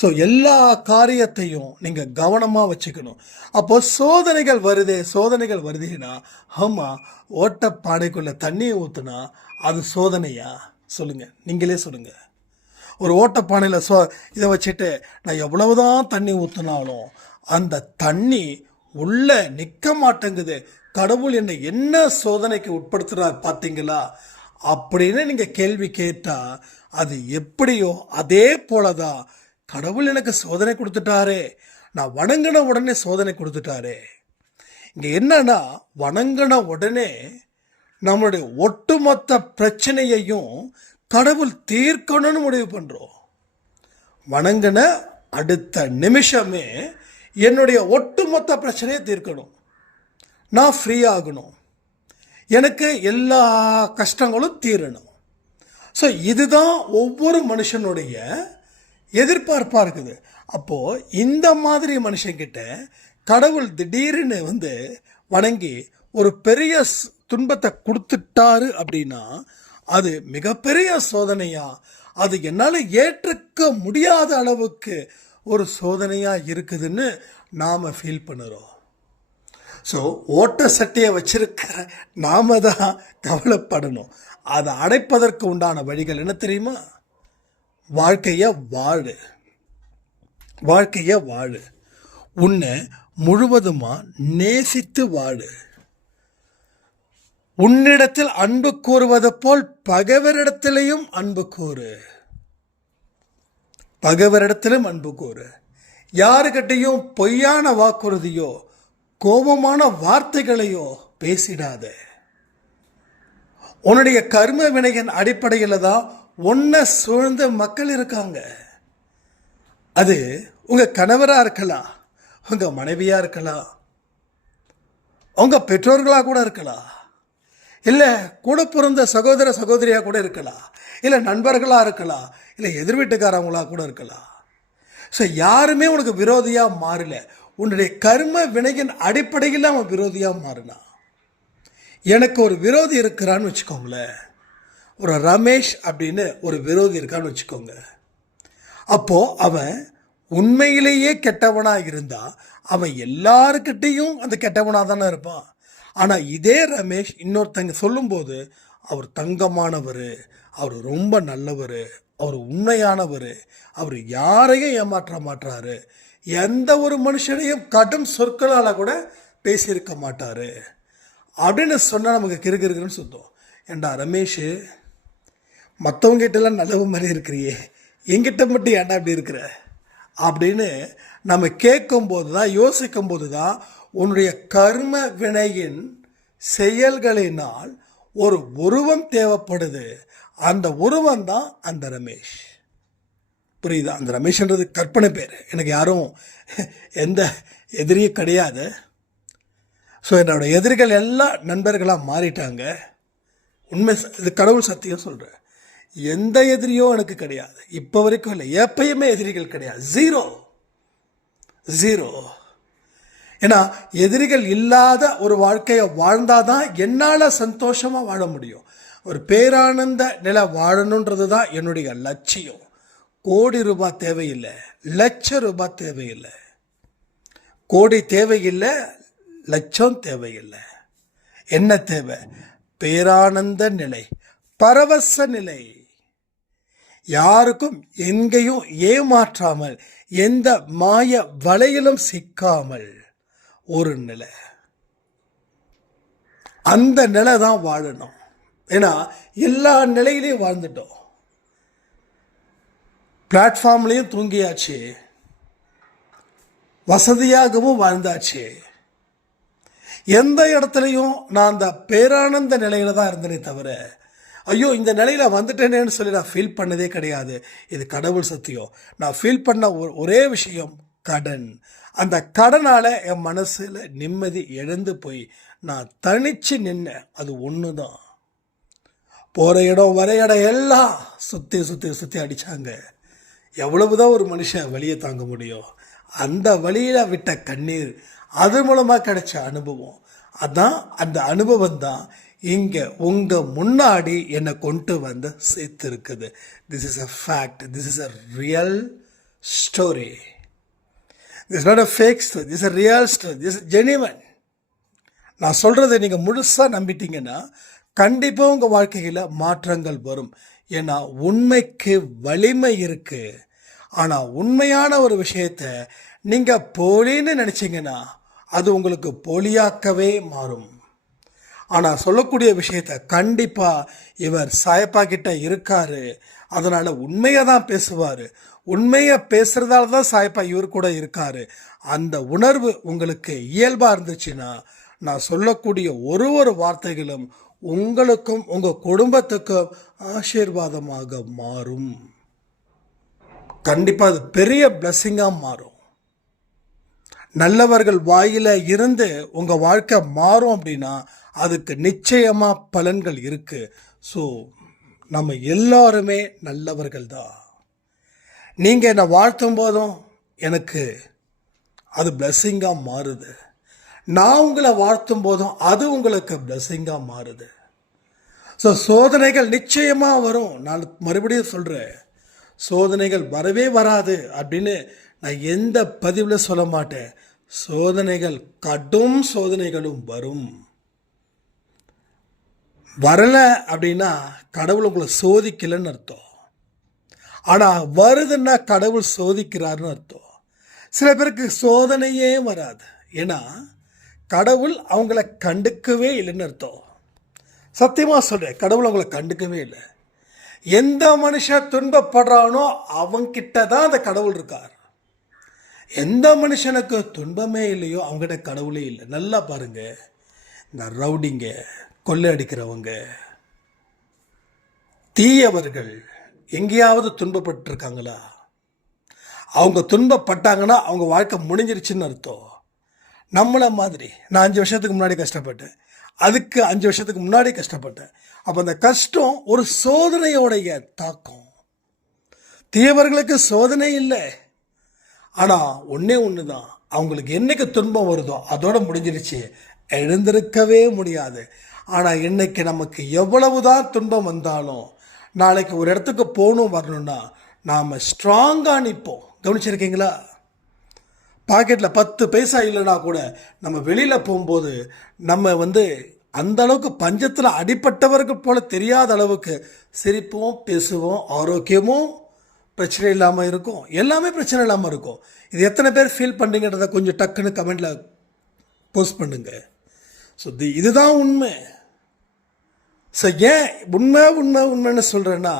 ஸோ எல்லா காரியத்தையும் நீங்கள் கவனமாக வச்சுக்கணும். அப்போ சோதனைகள் வருதுன்னா ஆமாம், ஓட்டப்பானைக்குள்ளே தண்ணியை ஊற்றுனா அது சோதனையா? சொல்லுங்கள், நீங்களே சொல்லுங்கள். ஒரு ஓட்டப்பானையில் இதை வச்சுட்டு நான் எவ்வளவுதான் தண்ணி ஊற்றினாலும் அந்த தண்ணி உள்ளே நிற்க மாட்டேங்குது. கடவுள் என்னை என்ன சோதனைக்கு உட்படுத்துகிறார் பார்த்தீங்களா அப்படின்னு நீங்கள் கேள்வி கேட்டால் அது எப்படியோ அதே போல தான் கடவுள் எனக்கு சோதனை கொடுத்துட்டாரே, நான் வணங்கின உடனே சோதனை கொடுத்துட்டாரே. இங்கே என்னன்னா, வணங்கின உடனே நம்மளுடைய ஒட்டுமொத்த பிரச்சனையையும் கடவுள் தீர்க்கணும்னு முடிவு பண்ணுறோம். வணங்கின அடுத்த நிமிஷமே என்னுடைய ஒட்டுமொத்த பிரச்சனையை தீர்க்கணும், நான் ஃப்ரீ ஆகணும், எனக்கு எல்லா கஷ்டங்களும் தீரணும். ஸோ இதுதான் ஒவ்வொரு மனுஷனுடைய எதிர்பார்ப்பாக இருக்குது. அப்போது இந்த மாதிரி மனுஷங்கிட்ட கடவுள் திடீர்னு வணங்கி ஒரு பெரிய துன்பத்தை கொடுத்துட்டாரு அப்படின்னா அது மிகப்பெரிய சோதனையா, அது என்னால் ஏற்றுக்க முடியாத அளவுக்கு ஒரு சோதனையாக இருக்குதுன்னு நாம் ஃபீல் பண்ணுறோம். ஸோ ஓட்ட சட்டையை வச்சிருக்கிற நாம தான் கவலைப்படணும். அதை அடைப்பதற்கு உண்டான வழிகள் என்ன தெரியுமா? வாழ்க்கையை வாழு, உன்னை முழுவதுமாக நேசித்து வாழு. உன்னிடத்தில் அன்பு கூறுவது போல் பகைவரிடத்திலையும் அன்பு கூறு. யாருக்கிட்டையும் பொய்யான வாக்குறுதியோ கோபமான வார்த்தைகளையோ பேசிடாத. உன்னுடைய கர்ம வினையின் அடிப்படையில் தான் உன்னை சூழ்ந்த மக்கள் இருக்காங்க. அது உங்கள் கணவராக இருக்கலாம், உங்கள் மனைவியாக இருக்கலாம், உங்கள் பெற்றோர்களாக கூட இருக்கலாம், இல்லை கூட பிறந்த சகோதர சகோதரியாக கூட இருக்கலாம், இல்லை நண்பர்களாக இருக்கலாம், இல்லை எதிர் வீட்டுக்காரவங்களாக கூட இருக்கலாம். ஸோ யாருமே உனக்கு விரோதியாக மாறல. உன்னுடைய கர்ம வினையின் அடிப்படையில் அவன் விரோதியாக மாறினான். எனக்கு ஒரு விரோதி இருக்கிறான்னு வச்சுக்கோங்களேன், ஒரு ரமேஷ் அப்படின்னு ஒரு விரோதி இருக்கான்னு வச்சுக்கோங்க. அப்போது அவன் உண்மையிலேயே கெட்டவனாக இருந்தால் அவன் எல்லாருக்கிட்டேயும் அந்த கெட்டவனாக தானே இருப்பான். ஆனால் இதே ரமேஷ் இன்னொருத்தங்க சொல்லும்போது அவர் தங்கமானவர், அவர் ரொம்ப நல்லவர், அவர் உண்மையானவர், அவர் யாரையும் ஏமாற்ற மாட்டார், எந்த ஒரு மனுஷனையும் கடும் சொற்களால் கூட பேசியிருக்க மாட்டார் அப்படின்னு சொன்னால் நமக்கு கிறுகிறுன்னு சுத்தம். ஏண்டா ரமேஷ், மற்றவங்கிட்டலாம் நல்லவு மாதிரி இருக்கிறியே, எங்கிட்ட மட்டும் ஏன்டா இப்படி இருக்கிற அப்படின்னு நம்ம கேட்கும்போது தான், யோசிக்கும்போது தான் உன்னுடைய கர்ம வினையின் செயல்களினால் ஒரு உருவம் தேவைப்படுது. அந்த உருவம் தான் அந்த ரமேஷ். புரியுதா? அந்த ரமேஷ்ன்றது கற்பனை பேர், எனக்கு யாரும் எந்த எதிரியும் கிடையாது. ஸோ என்னோடய எதிரிகள் எல்லாம் நண்பர்களாக மாறிட்டாங்க. உண்மை, இது கடவுள் சத்தியம் சொல்கிறேன். எந்த எதிரியோ எனக்கு கிடையாது, இப்போ வரைக்கும் இல்லை, எப்பயுமே எதிரிகள் கிடையாது. ஜீரோ. ஏன்னா எதிரிகள் இல்லாத ஒரு வாழ்க்கையை வாழ்ந்தாதான் என்னால் சந்தோஷமாக வாழ முடியும். ஒரு பேரானந்த நிலை வாழணுன்றது தான் என்னுடைய லட்சியம். கோடி ரூபாய் தேவையில்லை, லட்சம் ரூபாய் தேவையில்லை, கோடி தேவையில்லை, லட்சம் தேவையில்லை. என்ன தேவை? பேரானந்த நிலை, பரவச நிலை. யாருக்கும் எங்கேயும் ஏமாற்றாமல் எந்த மாய வலையிலும் சிக்காமல் ஒரு நிலை, அந்த நிலை தான் வாழணும். ஏன்னா எல்லா நிலையிலையும் வாழ்ந்துட்டோம். பிளாட்ஃபார்ம்லேயும் தூங்கியாச்சு, வசதியாகவும் வாழ்ந்தாச்சு. எந்த இடத்துலையும் நான் அந்த பேரானந்த நிலையில தான் இருந்தேனே தவிர, ஐயோ இந்த நிலையில வந்துட்டேனேன்னு சொல்லி நான் ஃபீல் பண்ணதே கிடையாது. இது கடவுள் சத்தியம். நான் ஃபீல் பண்ண ஒரே விஷயம் கடன். அந்த கடனால் என் மனசில் நிம்மதி இழந்து போய் நான் தனிச்சு நின்னேன். அது ஒன்று தான். போகிற இடம் வர இடம் எல்லாம் சுற்றி சுற்றி சுற்றி அடித்தாங்க. எவ்வளவுதான் ஒரு மனுஷன் வலியை தாங்க முடியும்? அந்த வழியில் விட்ட கண்ணீர், அது மூலமாக கிடைச்ச அனுபவம், அதான் அந்த அனுபவம் தான் இங்கே உங்கள் முன்னாடி என்னை கொண்டு வந்து சேர்த்துருக்குது. This is a fact. This is a real story. This is not a fake story. This a real story. This is genuine. நான் சொல்கிறத நீங்கள் முழுசாக நம்பிட்டீங்கன்னா கண்டிப்பாக உங்கள் வாழ்க்கையில் மாற்றங்கள் வரும். ஏன்னா உண்மைக்கு வலிமை இருக்குது. ஆனால் உண்மையான ஒரு விஷயத்தை நீங்கள் போலின்னு நினச்சிங்கன்னா அது உங்களுக்கு போலியாக்கவே மாறும். ஆனால் சொல்லக்கூடிய விஷயத்தை கண்டிப்பாக இவர் சாயப்பா கிட்ட இருக்காரு, அதனால் உண்மையை தான் பேசுவார், உண்மையை பேசுகிறதால தான் சாயப்பா இவர் கூட இருக்காரு, அந்த உணர்வு உங்களுக்கு இயல்பாக இருந்துச்சுன்னா நான் சொல்லக்கூடிய ஒரு வார்த்தைகளும் உங்களுக்கும் உங்கள் குடும்பத்துக்கும் ஆசீர்வாதமாக மாறும். கண்டிப்பாக அது பெரிய பிளஸ்ஸிங்காக மாறும். நல்லவர்கள் வாயில இருந்து உங்கள் வாழ்க்கை மாறும் அப்படின்னா அதுக்கு நிச்சயமாக பலன்கள் இருக்குது. ஸோ நம்ம எல்லாருமே நல்லவர்கள் தான். நீங்கள் என்னை வாழ்த்தும் போதும் எனக்கு அது பிளஸ்ஸிங்காக மாறுது. நான் உங்களை வாழ்த்தும் போதும் அது உங்களுக்கு பிளஸ்ஸிங்காக மாறுது. ஸோ சோதனைகள் நிச்சயமாக வரும். நான் மறுபடியும் சொல்கிறேன், சோதனைகள் வரவே வராது அப்படின்னு நான் எந்த பதிவில் சொல்ல மாட்டேன். சோதனைகள், கடும் சோதனைகளும் வரும். வரலை அப்படின்னா கடவுள் உங்களை சோதிக்கலைன்னு அர்த்தம். ஆனால் வருதுன்னா கடவுள் சோதிக்கிறாருன்னு அர்த்தம். சில பேருக்கு சோதனையே வராது, ஏன்னா கடவுள் அவங்கள கண்டுக்கவே இல்லைன்னு அர்த்தம். சத்தியமாக சொல்கிறேன், கடவுள் அவங்கள கண்டுக்கவே இல்லை. எந்த மனுஷன் துன்பப்படுறானோ அவங்கிட்ட தான் அந்த கடவுள் இருக்கார். எந்த மனுஷனுக்கு துன்பமே இல்லையோ அவங்ககிட்ட கடவுளே இல்லை. நல்லா பாருங்க, இந்த ரவுடிங்க, கொள்ளை அடிக்கிறவங்க, தீயவர்கள் எங்கேயாவது துன்பப்பட்டிருக்காங்களா? அவங்க துன்பப்பட்டாங்கன்னா அவங்க வாழ்க்கை முடிஞ்சிருச்சுன்னு அர்த்தம். நம்மளை மாதிரி நான் 5 வருஷத்துக்கு முன்னாடி கஷ்டப்பட்டேன், அதுக்கு 5 வருஷத்துக்கு முன்னாடி கஷ்டப்பட்டேன். அப்போ அந்த கஷ்டம் ஒரு சோதனையோடைய தாக்கம். தீயவர்களுக்கு சோதனை இல்லை, ஆனால் ஒன்று தான், அவங்களுக்கு என்னைக்கு துன்பம் வருதோ அதோட முடிஞ்சிருச்சு, எழுந்திருக்கவே முடியாது. ஆனால் இன்னைக்கு நமக்கு எவ்வளவுதான் துன்பம் வந்தாலும் நாளைக்கு ஒரு இடத்துக்கு போகணும் வரணும்னா நாம் ஸ்ட்ராங்காக நிற்போம். கவனிச்சிருக்கீங்களா? பாக்கெட்டில் 10 பைசா இல்லைனா கூட நம்ம வெளியில் போகும்போது நம்ம அந்த அளவுக்கு பஞ்சத்தில் அடிப்பட்டவர்கள் போல தெரியாத அளவுக்கு சிரிப்போம், பேசுவோம், ஆரோக்கியமும் பிரச்சனை இல்லாமல் இருக்கும், எல்லாமே பிரச்சனை இல்லாமல் இருக்கும். இது எத்தனை பேர் ஃபீல் பண்ணுறீங்கன்றதை கொஞ்சம் டக்குன்னு கமெண்டில் போஸ்ட் பண்ணுங்க. ஸோ இதுதான் உண்மை. ஸோ ஏன் உண்மைன்னு சொல்கிறேன்னா,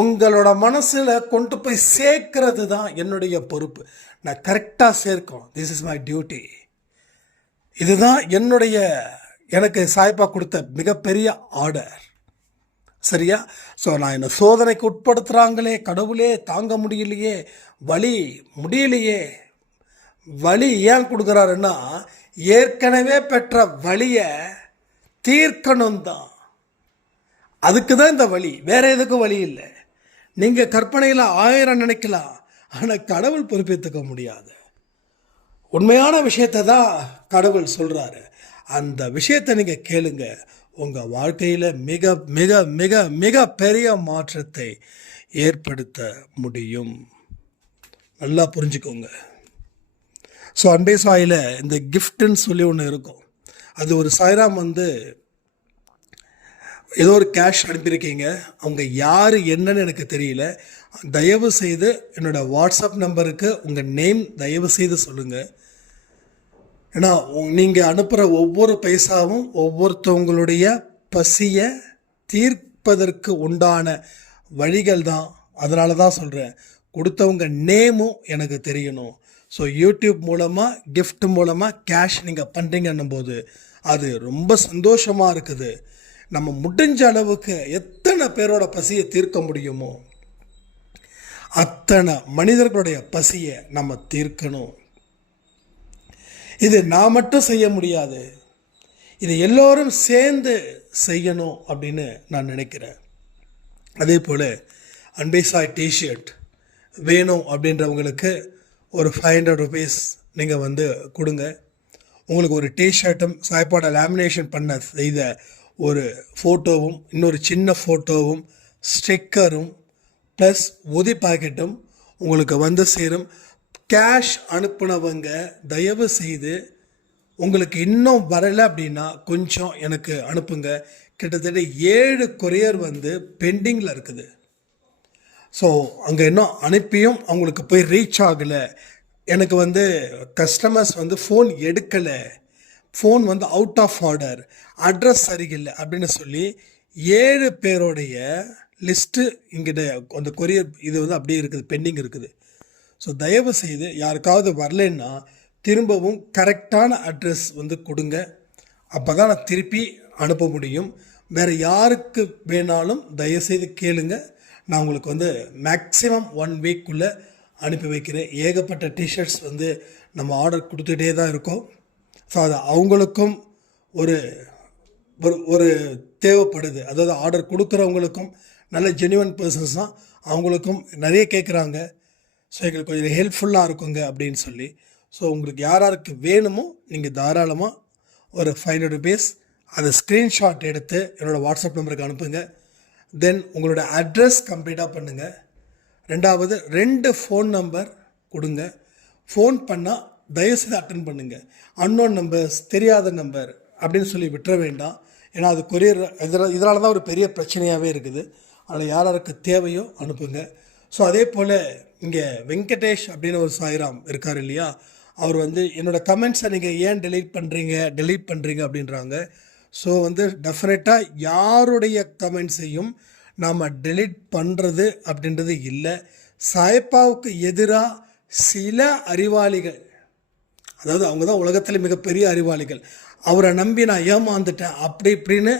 உங்களோட மனசில் கொண்டு போய் சேர்க்கறது தான் என்னுடைய பொறுப்பு. நான் கரெக்டாக சேர்க்கணும். This is my duty. இதுதான் எனக்கு சாய்ப்பா கொடுத்த மிகப்பெரிய ஆர்டர். சரியா? ஸோ நான் என்னை சோதனைக்கு உட்படுத்துகிறாங்களே, கடவுளே தாங்க முடியலையே, வலி முடியலையே. வலி ஏன் கொடுக்குறாருன்னா ஏற்கனவே பெற்ற வலியை தீர்க்கணும் தான். அதுக்கு தான் இந்த வலி, வேற எதுக்கும் வலி இல்லை. நீங்கள் கற்பனையில் 1000 நினைக்கலாம், ஆனால் கடவுள் பொறுப்பேற்றுக்க முடியாது. உண்மையான விஷயத்தை தான் கடவுள் சொல்கிறாரு. அந்த விஷயத்தை நீங்கள் கேளுங்க, உங்கள் வாழ்க்கையில் மிக மிக மிக மிக பெரிய மாற்றத்தை ஏற்படுத்த முடியும். நல்லா புரிஞ்சுக்கோங்க. ஸோ அன்பே சாயில் இந்த கிஃப்ட்டுன்னு சொல்லி ஒன்று இருக்கும். அது ஒரு சாய்ராம் ஏதோ ஒரு கேஷ் அனுப்பியிருக்கீங்க, அவங்க யார் என்னன்னு எனக்கு தெரியல, தயவு செய்து என்னோடய வாட்ஸ்அப் நம்பருக்கு உங்கள் நேம் தயவு செய்து சொல்லுங்கள். ஏன்னா நீங்கள் அனுப்புகிற ஒவ்வொரு பைசாவும் ஒவ்வொருத்தவங்களுடைய பசியை தீர்ப்பதற்கு உண்டான வழிகள் தான். அதனால தான் சொல்கிறேன், கொடுத்தவங்க நேமும் எனக்கு தெரியணும். ஸோ யூடியூப் மூலமாக கிஃப்ட் மூலமாக கேஷ் நீங்கள் பண்ணுறீங்கன்னும் போது அது ரொம்ப சந்தோஷமாக இருக்குது. நம்ம முடிஞ்ச அளவுக்கு எத்தனை பேரோட பசியை தீர்க்க முடியுமோ அத்தனை மனிதர்களுடைய பசியை நம்ம தீர்க்கணும். இது நான் மட்டும் செய்ய முடியாது, இது எல்லோரும் சேர்ந்து செய்யணும் அப்படின்னு நான் நினைக்கிறேன். அதே போல் அன்பே சாய் டிஷர்ட் வேணும் அப்படின்றவங்களுக்கு ஒரு 500 rupees நீங்கள் வந்து கொடுங்க. உங்களுக்கு ஒரு டிஷர்ட்டும் சாய்ப்பாட லேமினேஷன் பண்ண செய்த ஒரு ஃபோட்டோவும் இன்னொரு சின்ன ஃபோட்டோவும் ஸ்டிக்கரும் ப்ளஸ் உதி பாக்கெட்டும் உங்களுக்கு வந்து சேரும். கேஷ் அனுப்புனவங்க தயவு செய்து உங்களுக்கு இன்னும் வரலை அப்படின்னா கொஞ்சம் எனக்கு அனுப்புங்க. கிட்டத்தட்ட 7 கொரியர் வந்து பெண்டிங்கில் இருக்குது. ஸோ அங்கே இன்னும் அனுப்பியும் அவங்களுக்கு போய் ரீச் ஆகலை. எனக்கு வந்து கஸ்டமர்ஸ் வந்து ஃபோன் எடுக்கலை, ஃபோன் வந்து அவுட் ஆஃப் ஆர்டர், அட்ரஸ் சரியில்லை அப்படின்னு சொல்லி 7 பேருடைய லிஸ்ட்டு இங்கிட்ட அந்த கொரியர் இது வந்து அப்படியே இருக்குது, பெண்டிங் இருக்குது. ஸோ தயவு செய்து யாருக்காவது வரலன்னா திரும்பவும் கரெக்டான அட்ரஸ் வந்து கொடுங்க. அப்போ தான் நான் திருப்பி அனுப்ப முடியும். வேறு யாருக்கு வேணாலும் தயவுசெய்து கேளுங்க, நான் உங்களுக்கு வந்து மேக்ஸிமம் 1 வீக்குள்ளே அனுப்பி வைக்கிறேன். ஏகப்பட்ட டிஷர்ட்ஸ் வந்து நம்ம ஆர்டர் கொடுத்துட்டே தான் இருக்கோம். ஸோ அது அவங்களுக்கும் ஒரு ஒரு தேவைப்படுது. அதாவது ஆர்டர் கொடுக்குறவங்களுக்கும் நல்ல ஜென்யூன் பர்சன்ஸ் தான், அவங்களுக்கும் நிறைய கேட்குறாங்க. ஸோ எங்களுக்கு கொஞ்சம் ஹெல்ப்ஃபுல்லாக இருக்குங்க அப்படின்னு சொல்லி. ஸோ உங்களுக்கு யாராருக்கு வேணுமோ நீங்கள் தாராளமாக ஒரு 500 rupees அதை ஸ்க்ரீன்ஷாட் எடுத்து என்னோடய வாட்ஸ்அப் நம்பருக்கு அனுப்புங்க. தென் உங்களோட அட்ரஸ் கம்ப்ளீட்டாக பண்ணுங்கள். ரெண்டாவது 2 ஃபோன் நம்பர் கொடுங்க. ஃபோன் பண்ணால் தயவுசெய்து அட்டன் பண்ணுங்கள். அன்னோன் நம்பர்ஸ், தெரியாத நம்பர் அப்படின்னு சொல்லி விட்டுற வேண்டாம். ஏன்னா அது கொரியர் இதனால தான் ஒரு பெரிய பிரச்சனையாகவே இருக்குது. அதில் யாராருக்கு தேவையோ அனுப்புங்க. ஸோ அதே போல் இங்கே வெங்கடேஷ் அப்படின்னு ஒரு சாய்ராம் இருக்கார் இல்லையா, அவர் வந்து என்னோடய கமெண்ட்ஸை நீங்கள் ஏன் டெலீட் பண்ணுறீங்க அப்படின்றாங்க. ஸோ வந்து டெஃபினட்டாக யாருடைய கமெண்ட்ஸையும் நாம் டெலீட் பண்ணுறது அப்படின்றது இல்லை. சாய்ப்பாவுக்கு எதிராக சில அறிவாளிகள், அதாவது அவங்க தான் உலகத்தில் மிகப்பெரிய அறிவாளிகள், அவரை நம்பி நான் ஏமாந்துட்டேன் அப்படி இப்படின்னு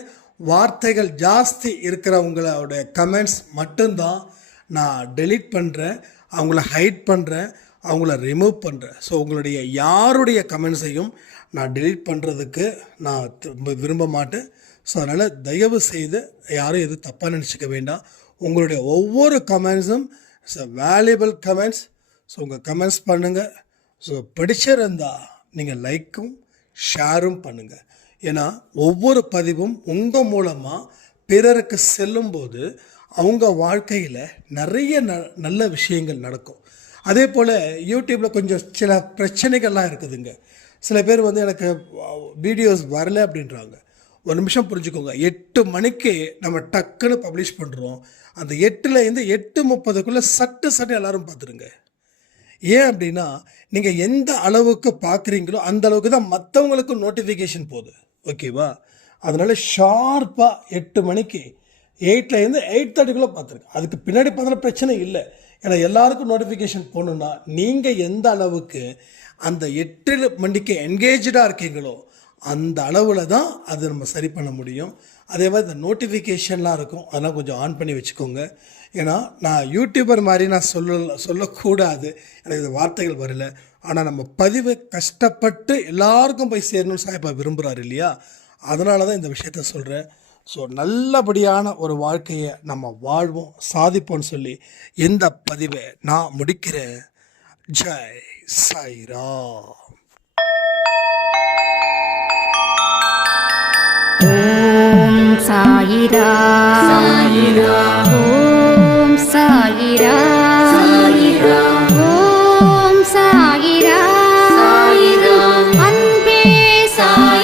வார்த்தைகள் ஜாஸ்தி இருக்கிறவங்களோட கமெண்ட்ஸ் மட்டும்தான் நான் டெலீட் பண்ணுறேன், அவங்கள ஹைட் பண்ணுறேன், அவங்கள ரிமூவ் பண்ணுறேன். ஸோ உங்களுடைய யாருடைய கமெண்ட்ஸையும் நான் டெலீட் பண்ணுறதுக்கு நான் விரும்ப மாட்டேன். ஸோ அதனால் தயவு செய்து யாரும் எதுவும் தப்பாக நினச்சிக்க வேண்டாம். உங்களுடைய ஒவ்வொரு கமெண்ட்ஸும் it's a valuable comments. So உங்கள் கமெண்ட்ஸ் பண்ணுங்கள். ஸோ பிடிச்சிருந்தால் நீங்கள் லைக்கும் ஷேரும் பண்ணுங்கள். ஏன்னா ஒவ்வொரு பதிவும் உங்கள் மூலமாக பிறருக்கு செல்லும்போது அவங்க வாழ்க்கையில் நிறைய நல்ல விஷயங்கள் நடக்கும். அதே போல் யூடியூப்பில் கொஞ்சம் சில பிரச்சனைகள்லாம் இருக்குதுங்க. சில பேர் வந்து எனக்கு வீடியோஸ் வரலை அப்படின்றாங்க. ஒரு நிமிஷம் புரிஞ்சுக்கோங்க, 8 மணிக்கு நம்ம டக்குன்னு பப்ளிஷ் பண்ணுறோம். அந்த 8லேருந்து 8:30க்குள்ளே சட்டு எல்லோரும் பார்த்துருங்க. ஏன் அப்படின்னா நீங்கள் எந்த அளவுக்கு பார்க்குறீங்களோ அந்த அளவுக்கு தான் மற்றவங்களுக்கும் நோட்டிஃபிகேஷன் போகுது. ஓகேவா? அதனால் ஷார்ப்பாக 8 மணிக்கு 8லேருந்து 8:30க்குள்ளே பார்த்துருங்க. அதுக்கு பின்னாடி பார்த்தா பிரச்சனை இல்லை. ஏன்னா எல்லாருக்கும் நோட்டிஃபிகேஷன் போகணுன்னா நீங்கள் எந்த அளவுக்கு அந்த 8 மணிக்கு என்கேஜாக இருக்கீங்களோ அந்த அளவில் தான் அது நம்ம சரி பண்ண முடியும். அதே மாதிரி இந்த நோட்டிஃபிகேஷன்லாம் இருக்கும், அதெல்லாம் கொஞ்சம் ஆன் பண்ணி வச்சுக்கோங்க. ஏன்னா நான் யூடியூபர் மாதிரி நான் சொல்லக்கூடாது, எனக்கு இந்த வார்த்தைகள் வரல. ஆனால் நம்ம பதிவு கஷ்டப்பட்டு எல்லாருக்கும் போய் சேரணும்னு சாய்ப்பா விரும்புகிறாரு இல்லையா, அதனால தான் இந்த விஷயத்த சொல்கிறேன். ஸோ நல்லபடியான ஒரு வாழ்க்கையை நம்ம வாழ்வோம், சாதிப்போம்னு சொல்லி இந்த பதிவை நான் முடிக்கிறேன். ஜெய் சாய்ராம். ஓம் சாயிரா சாயிரா, ஓம் சாயிரா சாயிரா, ஓம் சாயிரா சாயிரா, அன்பே சாயிரா.